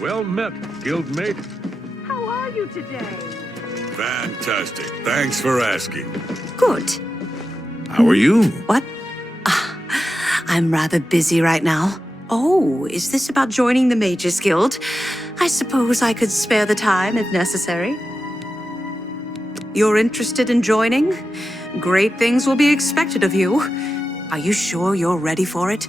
Well met, guildmate. How are you today? Fantastic. Thanks for asking. Good. How are you? What? I'm rather busy right now. Oh, is this about joining the Mages Guild? I suppose I could spare the time if necessary. You're interested in joining? Great things will be expected of you. Are you sure you're ready for it?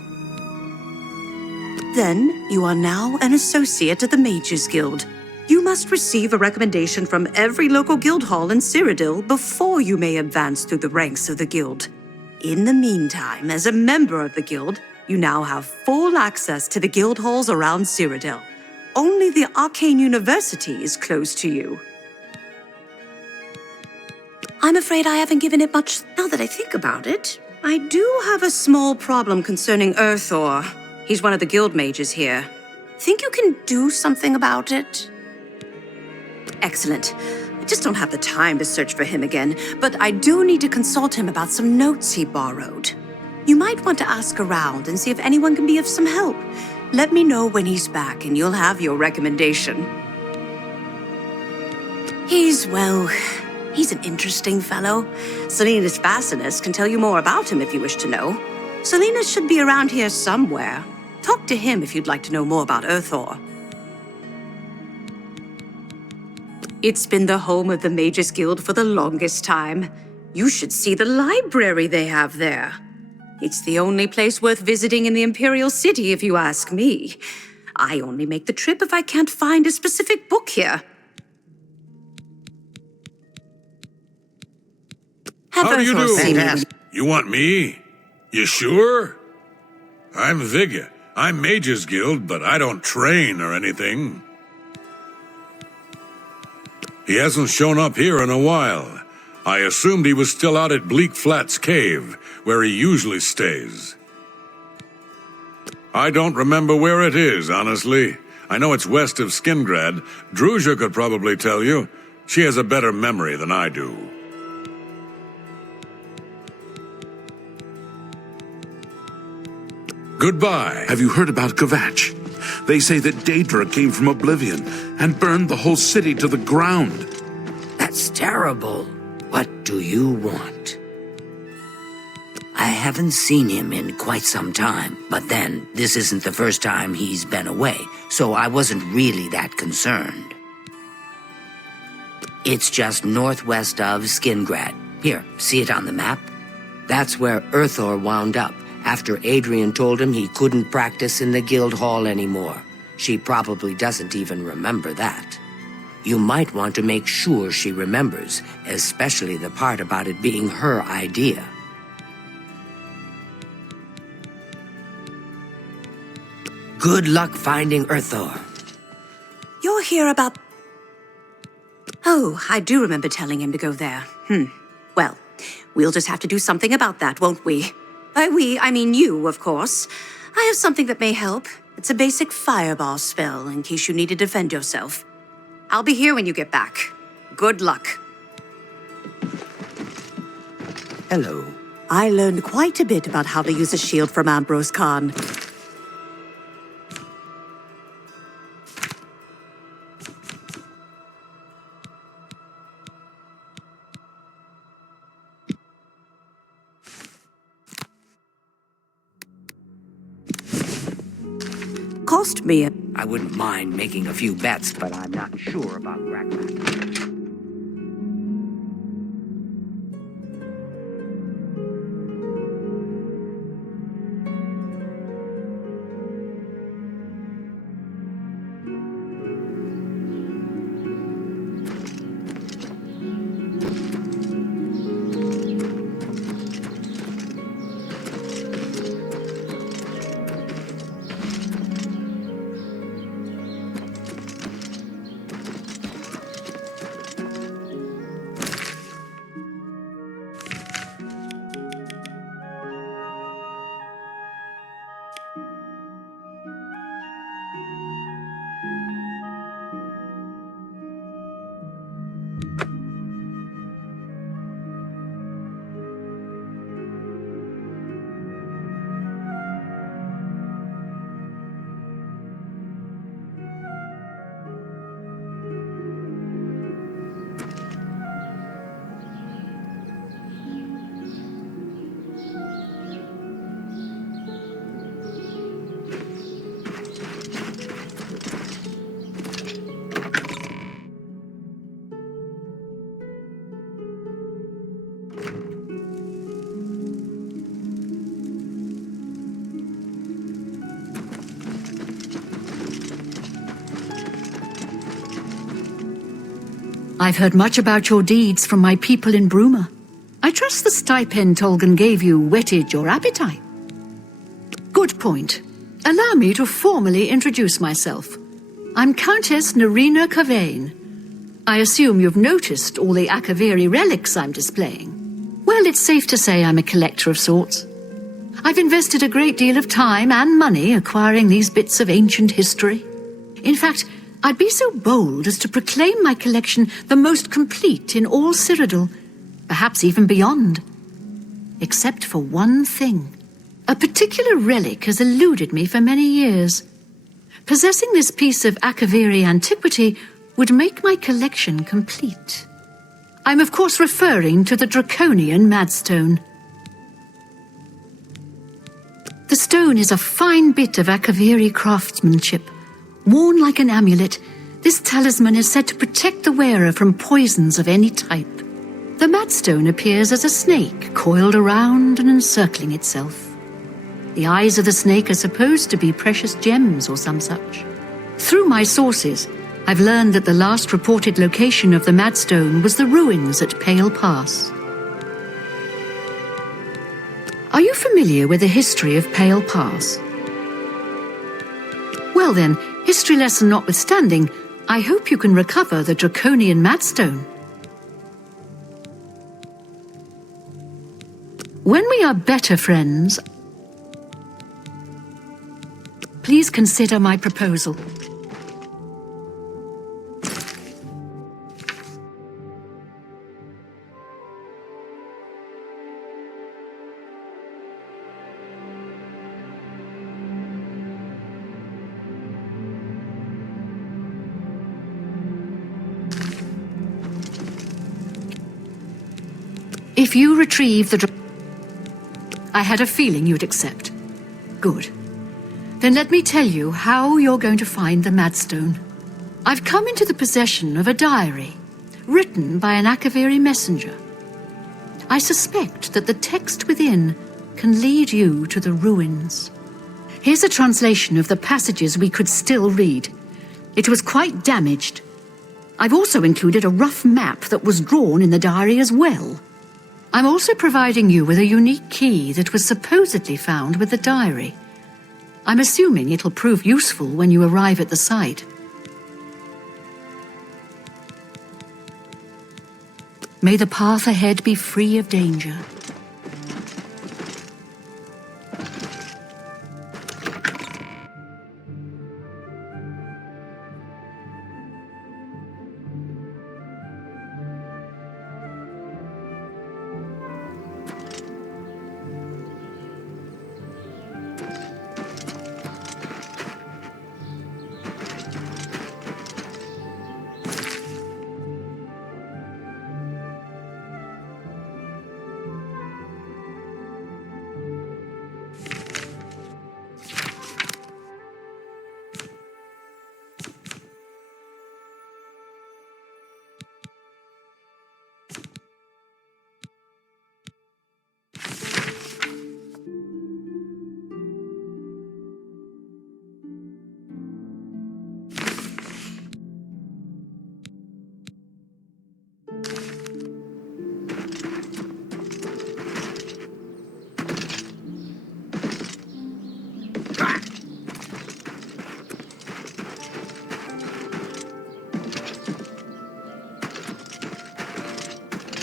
Then, you are now an associate of the Mages Guild. You must receive a recommendation from every local guild hall in Cyrodiil before you may advance through the ranks of the guild. In the meantime, as a member of the guild, you now have full access to the guild halls around Cyrodiil. Only the Arcane University is closed to you. I'm afraid I haven't given it much. Now that I think about it, I do have a small problem concerning Earthor. He's one of the guild mages here. Think you can do something about it? Excellent. I just don't have the time to search for him again, but I do need to consult him about some notes he borrowed. You might want to ask around and see if anyone can be of some help. Let me know when he's back and you'll have your recommendation. He's an interesting fellow. Selena's Fascinus can tell you more about him if you wish to know. Selena should be around here somewhere. Talk to him if you'd like to know more about Earthor. It's been the home of the Mages Guild for the longest time. You should see the library they have there. It's the only place worth visiting in the Imperial City, if you ask me. I only make the trip if I can't find a specific book here. How do you do? Fantastic. You want me? You sure? I'm Vigga. I'm Mages Guild, but I don't train or anything. He hasn't shown up here in a while. I assumed he was still out at Bleak Flats Cave, where he usually stays. I don't remember where it is, honestly. I know it's west of Skingrad. Druzia could probably tell you. She has a better memory than I do. Goodbye. Have you heard about Kvatch? They say that Daedra came from Oblivion and burned the whole city to the ground. That's terrible. What do you want? I haven't seen him in quite some time, but then, this isn't the first time he's been away, so I wasn't really that concerned. It's just northwest of Skingrad. Here, see it on the map? That's where Earthor wound up, after Adrian told him he couldn't practice in the guild hall anymore. She probably doesn't even remember that. You might want to make sure she remembers, especially the part about it being her idea. Good luck finding Earthor. You're here about... Oh, I do remember telling him to go there. Well, we'll just have to do something about that, won't we? By we, I mean you, of course. I have something that may help. It's a basic fireball spell, in case you need to defend yourself. I'll be here when you get back. Good luck. Hello. I learned quite a bit about how to use a shield from Ambrose Khan. Cost me. I wouldn't mind making a few bets, but I'm not sure about Grakmak. I've heard much about your deeds from my people in Bruma. I trust the stipend Tolgan gave you whetted your appetite. Good point. Allow me to formally introduce myself. I'm Countess Narina Kavane. I assume you've noticed all the Akaviri relics I'm displaying. Well, it's safe to say I'm a collector of sorts. I've invested a great deal of time and money acquiring these bits of ancient history. In fact, I'd be so bold as to proclaim my collection the most complete in all Cyrodiil, perhaps even beyond. Except for one thing. A particular relic has eluded me for many years. Possessing this piece of Akaviri antiquity would make my collection complete. I'm of course referring to the Draconian Madstone. The stone is a fine bit of Akaviri craftsmanship. Worn like an amulet, this talisman is said to protect the wearer from poisons of any type. The Madstone appears as a snake coiled around and encircling itself. The eyes of the snake are supposed to be precious gems or some such. Through my sources, I've learned that the last reported location of the Madstone was the ruins at Pale Pass. Are you familiar with the history of Pale Pass? Well then, history lesson notwithstanding, I hope you can recover the Draconian Madstone. When we are better friends, please consider my proposal. If you retrieve the I had a feeling you'd accept. Good. Then let me tell you how you're going to find the Madstone. I've come into the possession of a diary, written by an Akaviri messenger. I suspect that the text within can lead you to the ruins. Here's a translation of the passages we could still read. It was quite damaged. I've also included a rough map that was drawn in the diary as well. I'm also providing you with a unique key that was supposedly found with the diary. I'm assuming it'll prove useful when you arrive at the site. May the path ahead be free of danger.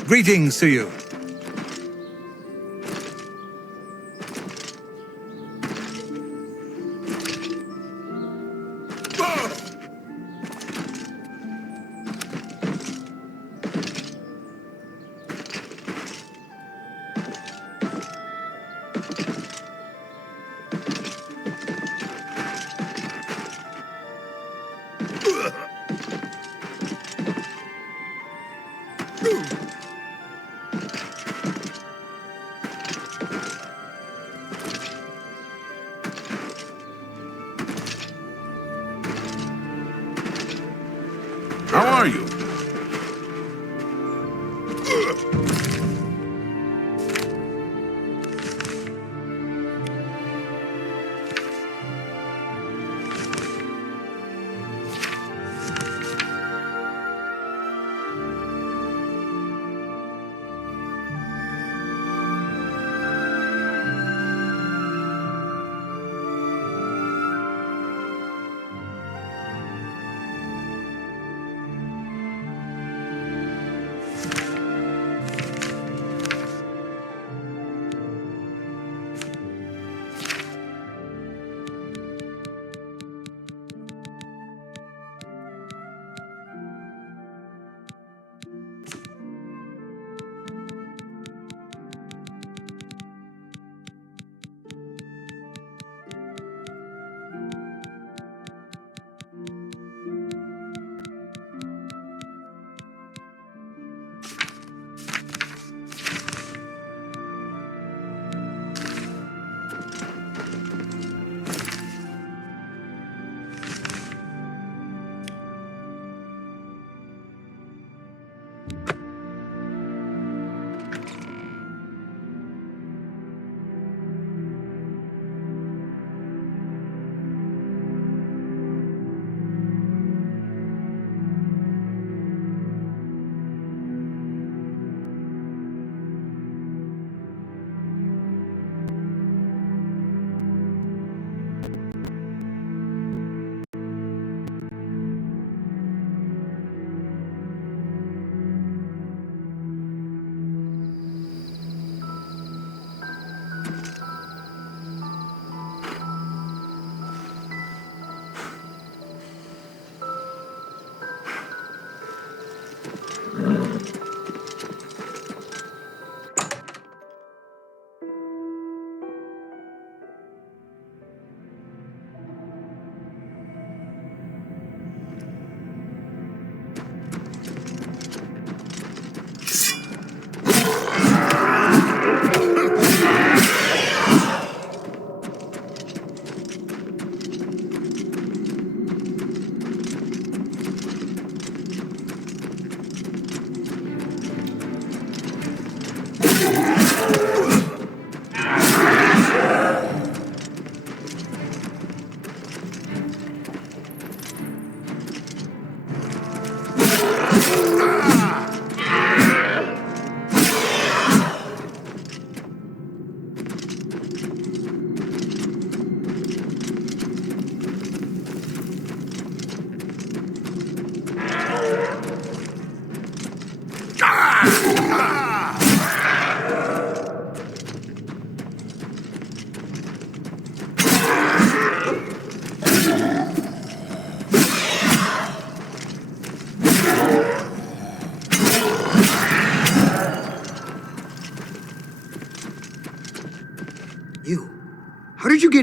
Greetings to you. How are you?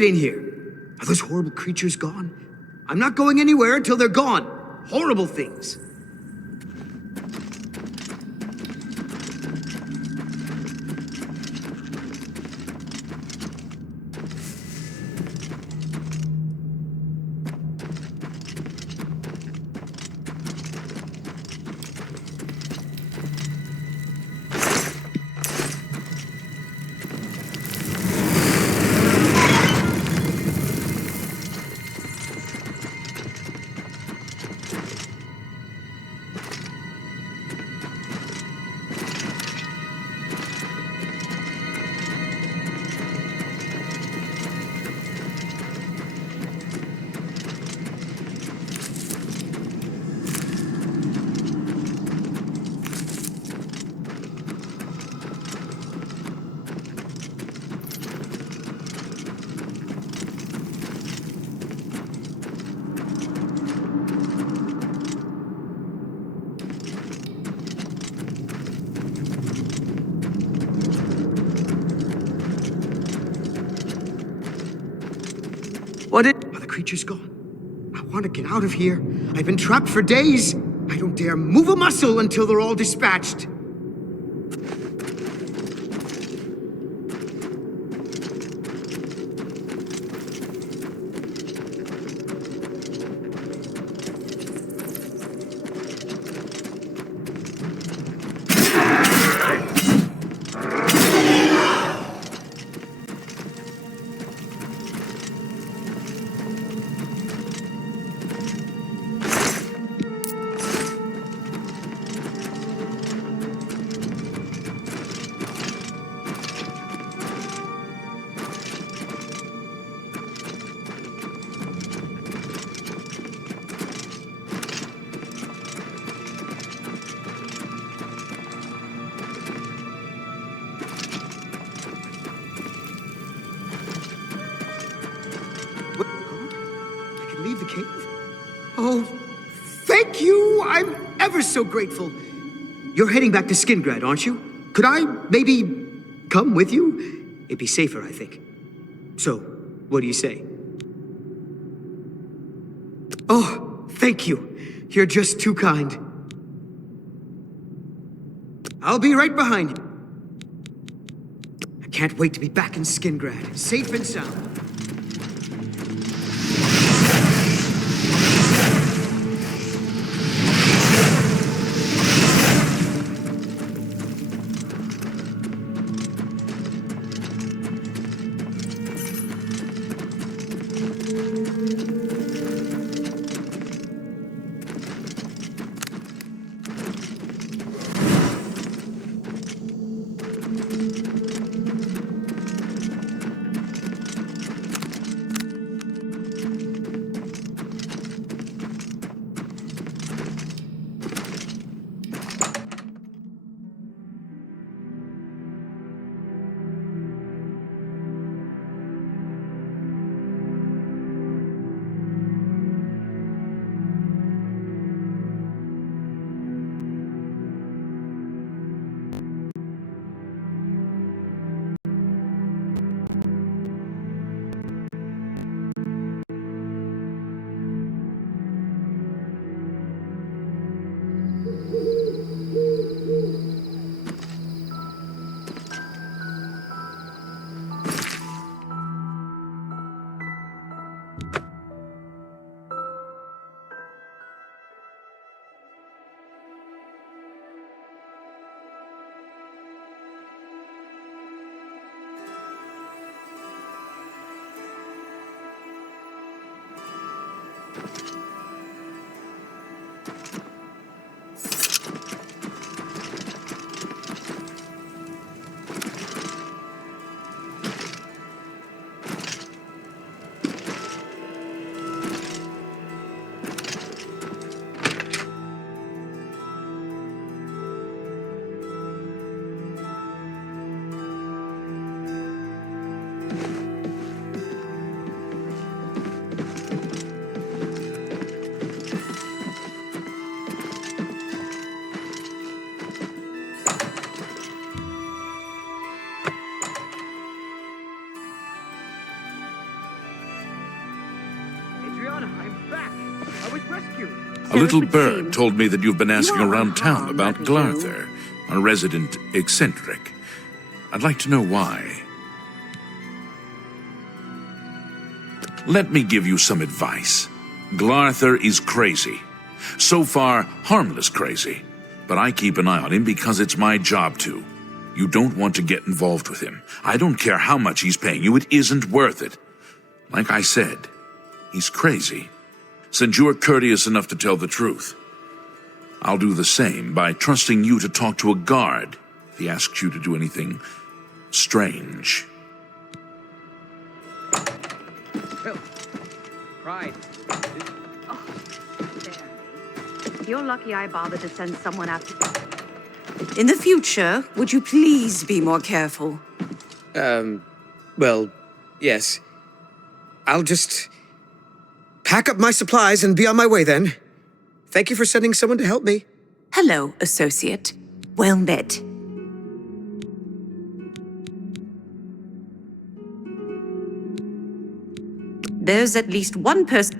get in here? Are those horrible creatures gone? I'm not going anywhere until they're gone. Horrible things. Are the creatures gone? I want to get out of here. I've been trapped for days. I don't dare move a muscle until they're all dispatched. Leave the cave? Oh, thank you! I'm ever so grateful. You're heading back to Skingrad, aren't you? Could I maybe come with you? It'd be safer, I think. So, what do you say? Oh, thank you. You're just too kind. I'll be right behind you. I can't wait to be back in Skingrad, safe and sound. was rescued. A little it would bird seem. told me that you've been asking You are around town unharmed, about I presume. Glarther, a resident eccentric. I'd like to know why. Let me give you some advice. Glarther is crazy. So far, harmless crazy. But I keep an eye on him because it's my job to. You don't want to get involved with him. I don't care how much he's paying you, it isn't worth it. Like I said, he's crazy. Since you're courteous enough to tell the truth, I'll do the same by trusting you to talk to a guard if he asks you to do anything strange. Right. You're lucky I bothered to send someone after. In the future, would you please be more careful? Well, yes. I'll just pack up my supplies and be on my way then. Thank you for sending someone to help me. Hello, associate. Well met. There's at least one person.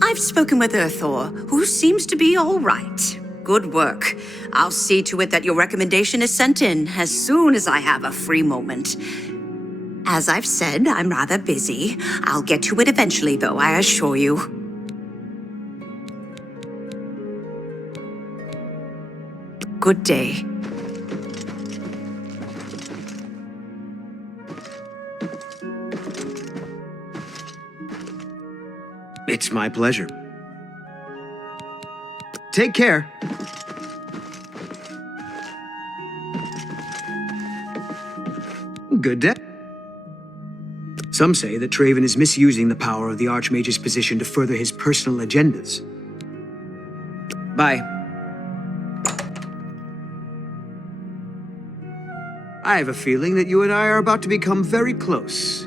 I've spoken with Earthor, who seems to be all right. Good work. I'll see to it that your recommendation is sent in as soon as I have a free moment. As I've said, I'm rather busy. I'll get to it eventually, though, I assure you. Good day. It's my pleasure. Take care. Good day. Some say that Traven is misusing the power of the Archmage's position to further his personal agendas. Bye. I have a feeling that you and I are about to become very close.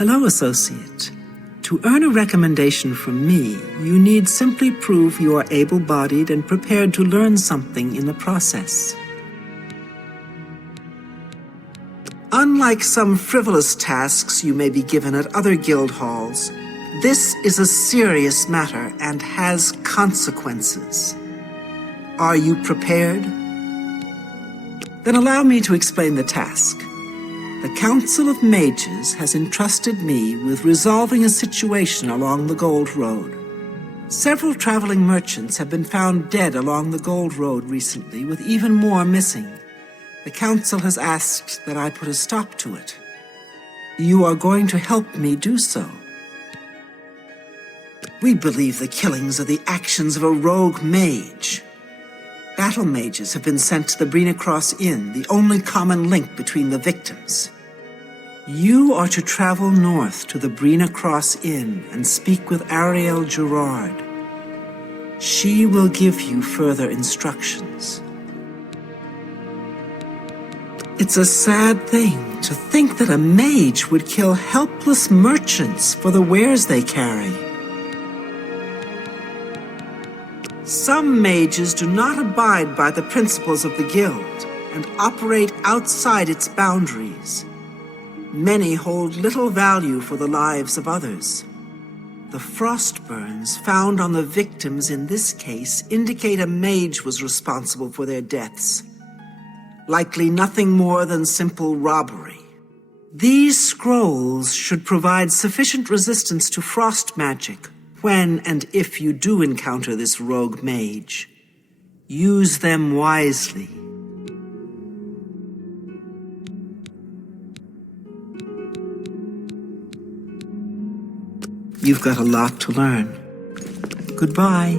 Hello, Associate. To earn a recommendation from me, you need simply prove you are able-bodied and prepared to learn something in the process. Unlike unlike some frivolous tasks you may be given at other guild halls, this is a serious matter and has consequences. Are you prepared? Then allow me to explain the task. The Council of Mages has entrusted me with resolving a situation along the Gold Road. Several traveling merchants have been found dead along the Gold Road recently, with even more missing. The Council has asked that I put a stop to it. You are going to help me do so. We believe the killings are the actions of a rogue mage. Battle mages have been sent to the Brina Cross Inn, the only common link between the victims. You are to travel north to the Brina Cross Inn and speak with Ariel Gerard. She will give you further instructions. It's a sad thing to think that a mage would kill helpless merchants for the wares they carry. Some mages do not abide by the principles of the guild and operate outside its boundaries. Many hold little value for the lives of others. The frost burns found on the victims in this case indicate a mage was responsible for their deaths. Likely nothing more than simple robbery. These scrolls should provide sufficient resistance to frost magic when and if you do encounter this rogue mage. Use them wisely. You've got a lot to learn. Goodbye.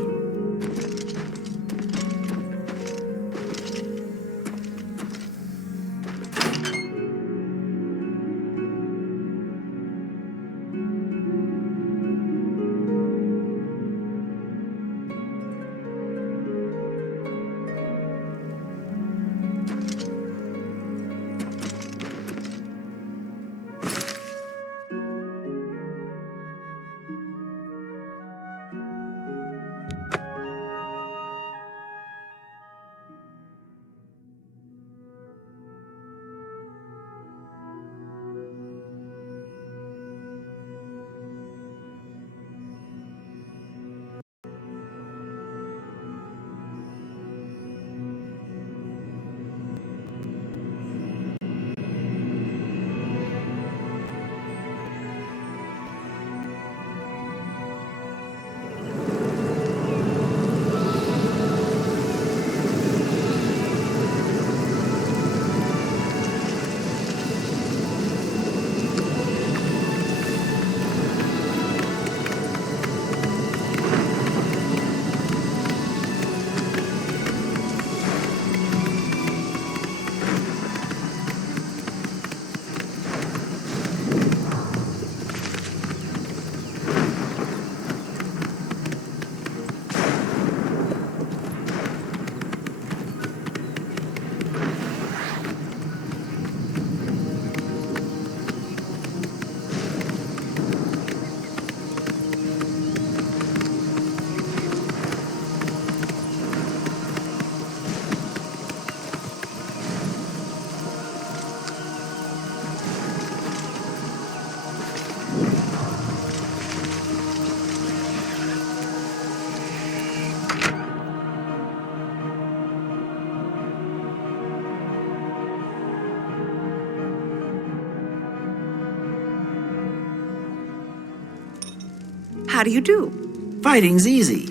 How do you do? Fighting's easy.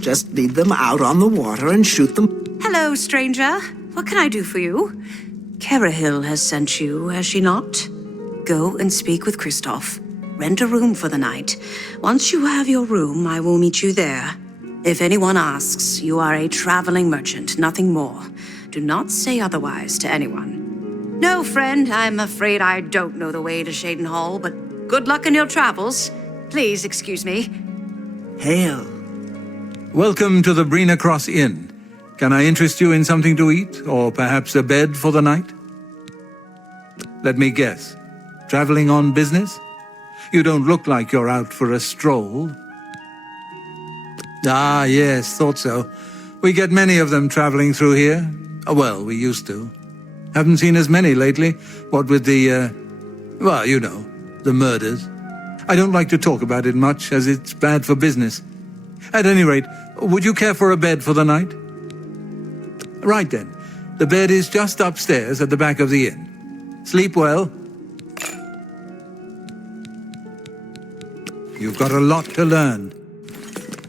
Just lead them out on the water and shoot them. Hello, stranger. What can I do for you? Carahil has sent you, has she not? Go and speak with Kristoff. Rent a room for the night. Once you have your room, I will meet you there. If anyone asks, you are a traveling merchant, nothing more. Do not say otherwise to anyone. No, friend, I'm afraid I don't know the way to Shaden Hall, but good luck in your travels. Please excuse me. Hail. Welcome to the Brina Cross Inn. Can I interest you in something to eat, or perhaps a bed for the night? Let me guess. Traveling on business? You don't look like you're out for a stroll. Ah, yes, thought so. We get many of them traveling through here. Well, we used to. Haven't seen as many lately. What with the, well, you know, the murders. I don't like to talk about it much, as it's bad for business. At any rate, would you care for a bed for the night? Right then. The bed is just upstairs at the back of the inn. Sleep well. You've got a lot to learn.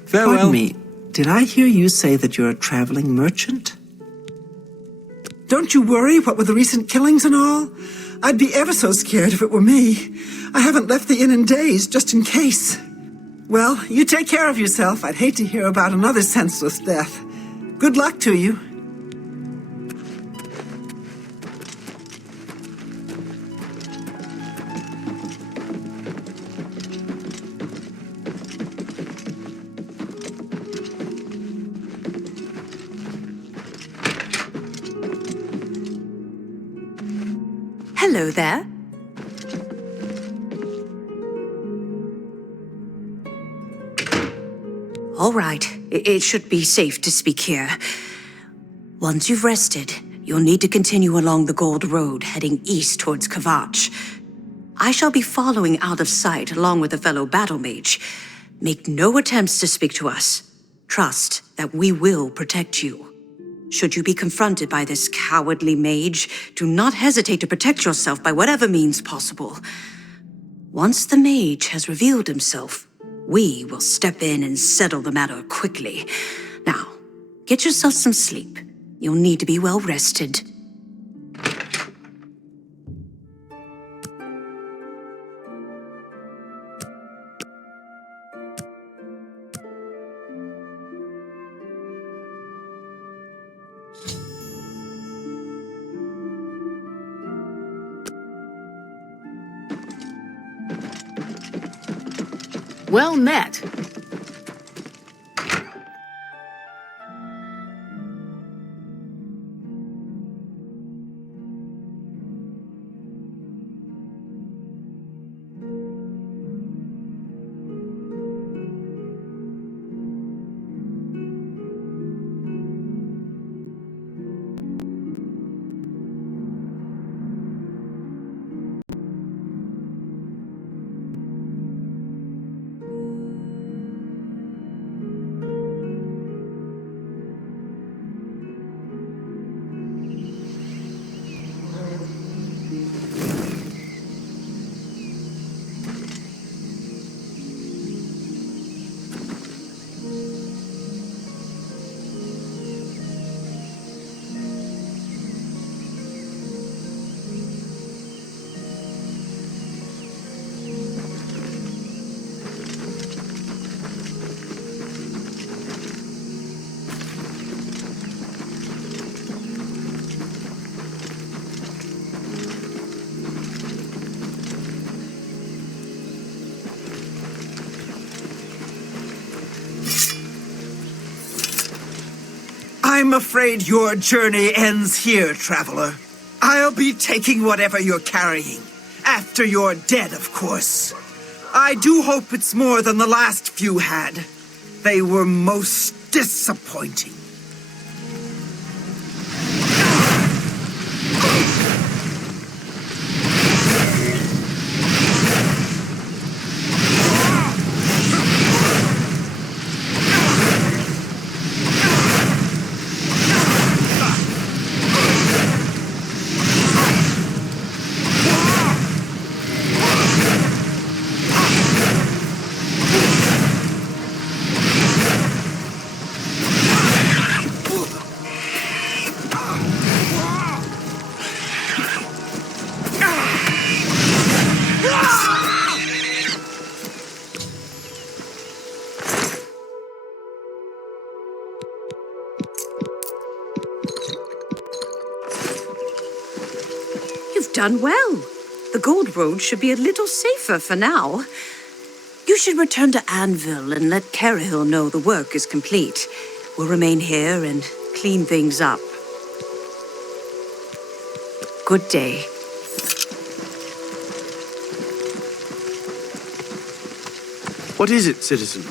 Farewell. Pardon me, did I hear you say that you're a traveling merchant? Don't you worry, what with the recent killings and all? I'd be ever so scared if it were me. I haven't left the inn in days, just in case. Well, you take care of yourself. I'd hate to hear about another senseless death. Good luck to you. Hello there. All right, it should be safe to speak here. Once you've rested, you'll need to continue along the Gold Road, heading east towards Kvatch. I shall be following out of sight along with a fellow battle mage. Make no attempts to speak to us. Trust that we will protect you. Should you be confronted by this cowardly mage, do not hesitate to protect yourself by whatever means possible. Once the mage has revealed himself, we will step in and settle the matter quickly. Now, get yourself some sleep. You'll need to be well rested. Well met. I'm afraid your journey ends here, traveler. I'll be taking whatever you're carrying. After you're dead, of course. I do hope it's more than the last few had. They were most disappointing. You've done well. The Gold Road should be a little safer for now. You should return to Anvil and let Carahill know the work is complete. We'll remain here and clean things up. Good day. What is it, citizen?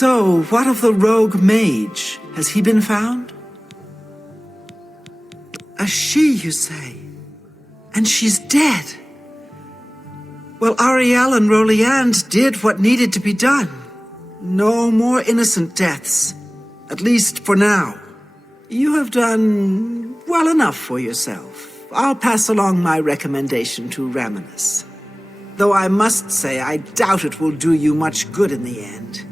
So, what of the rogue mage? Has he been found? A she, you say? And she's dead. Well, Ariel and Roliand did what needed to be done. No more innocent deaths. At least for now. You have done well enough for yourself. I'll pass along my recommendation to Raminus. Though I must say, I doubt it will do you much good in the end.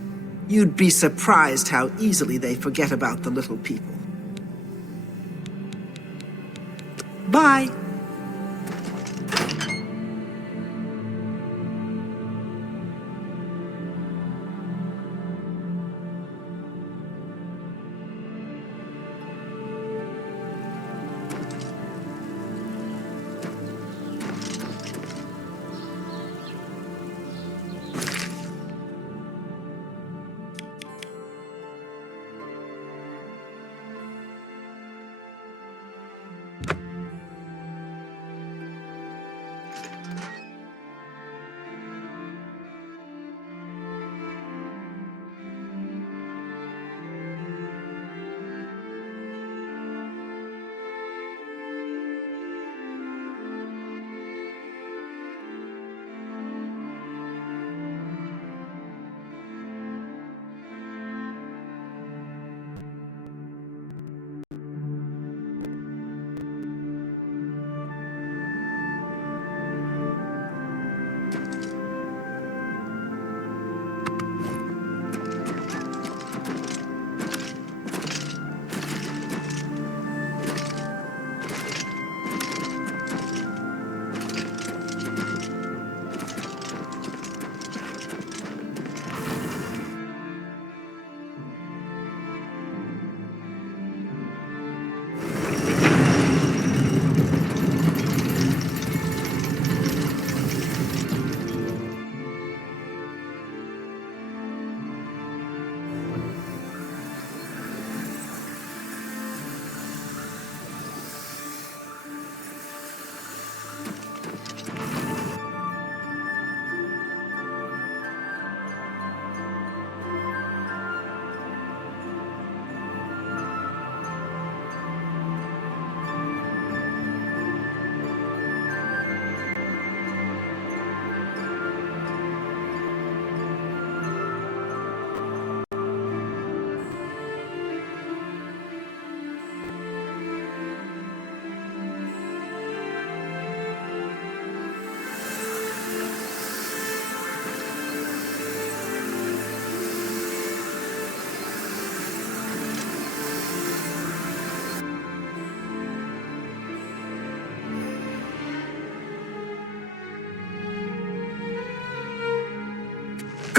You'd be surprised how easily they forget about the little people. Bye.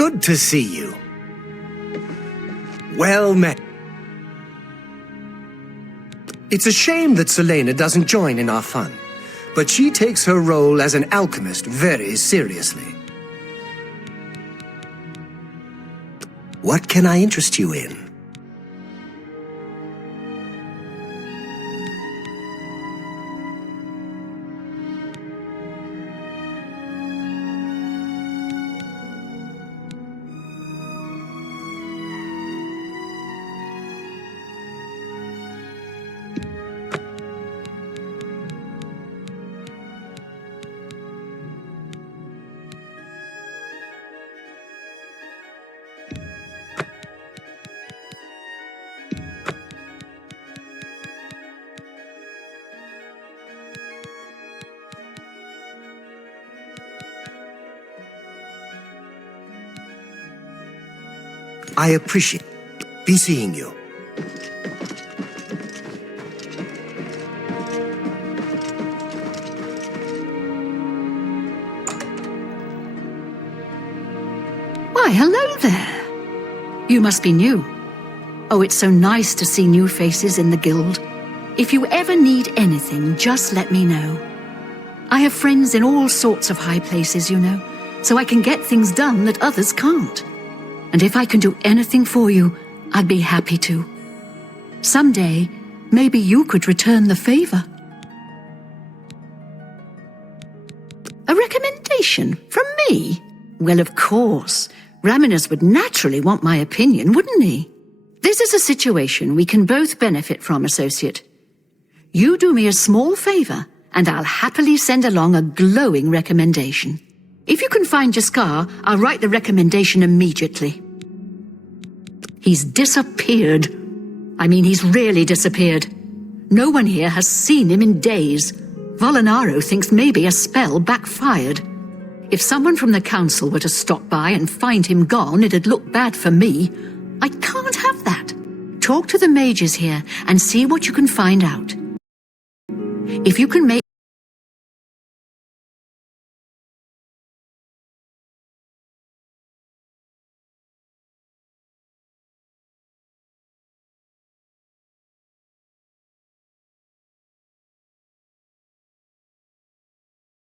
Good to see you. Well met. It's a shame that Selena doesn't join in our fun, but she takes her role as an alchemist very seriously. What can I interest you in? I appreciate it. Be seeing you. Why, hello there. You must be new. Oh, it's so nice to see new faces in the guild. If you ever need anything, just let me know. I have friends in all sorts of high places, you know, so I can get things done that others can't. And if I can do anything for you, I'd be happy to. Someday, maybe you could return the favor. A recommendation from me? Well, of course. Raminus would naturally want my opinion, wouldn't he? This is a situation we can both benefit from, associate. You do me a small favor, and I'll happily send along a glowing recommendation. If you can find Jaskar, I'll write the recommendation immediately. He's disappeared. I mean, he's really disappeared. No one here has seen him in days. Volinaro thinks maybe a spell backfired. If someone from the council were to stop by and find him gone, it'd look bad for me. I can't have that. Talk to the mages here and see what you can find out. If you can make